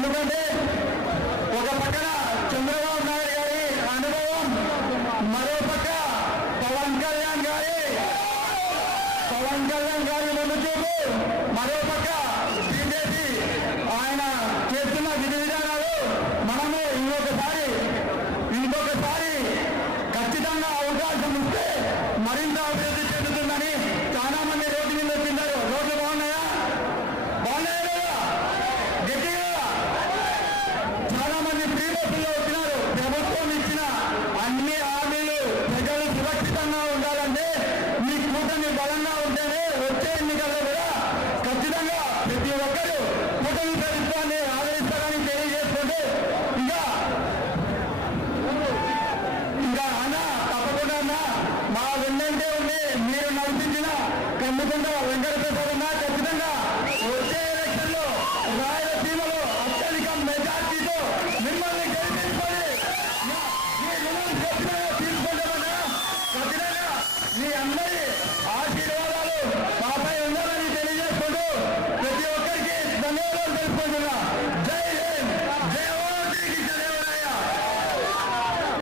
ఎందుకంటే ఒక పక్కన చంద్రబాబు నాయుడు గారి అనుభవం, మరో పక్క పవన్ కళ్యాణ్ గారి ముందు చూపు, మరో పక్క బీజేపీ ఆయన చేస్తున్న విధి విధానాలు మనము ఇంకొకసారి ఖచ్చితంగా అవకాశం ఇస్తే మరింత అభివృద్ధి చెందుతుందని చాలా మంది రోడ్డు మీద వచ్చిన్నారు. రోడ్లు బాగున్నాయా? బాగున్నాయా కదా? గట్టిగా చాలా మంది ఫ్రీ బస్సుల్లో వచ్చినారు. ప్రభుత్వం ఇచ్చిన అన్ని హామీలు ప్రజలు సురక్షితంగా ఉండాలంటే మీ కూటమి బలంగా ఉంటేనే వచ్చే ఎన్నికల్లో కూడా ఖచ్చితంగా ప్రతి ఒక్కరూ కూటమి ప్రభుత్వాన్ని ఆదరిస్తారని తెలియజేస్తుంటే ఇంకా అన్న తప్పకుండా అన్న మా వెన్నంటే ఉండి మీరు నడిపించిన కన్నుకుంట వెంకటేశ్వర ఖచ్చితంగా వచ్చే ఎలక్షన్ లో రాయలసీమలో అత్యధిక మెజార్టీతో మిమ్మల్ని గెలిపించుకొని మీ రుణం ఖచ్చితంగా తీసుకుంటామన్నా. ఖచ్చితంగా మీ అందరి ఆశీర్వాదాలు మాపై ఉండాలని తెలియజేసుకుంటూ ప్రతి ఒక్కరికి ధన్యవాదాలు తెలుసుకుంటున్నా. జై హింద్, జై ఓం శ్రీ కృష్ణ.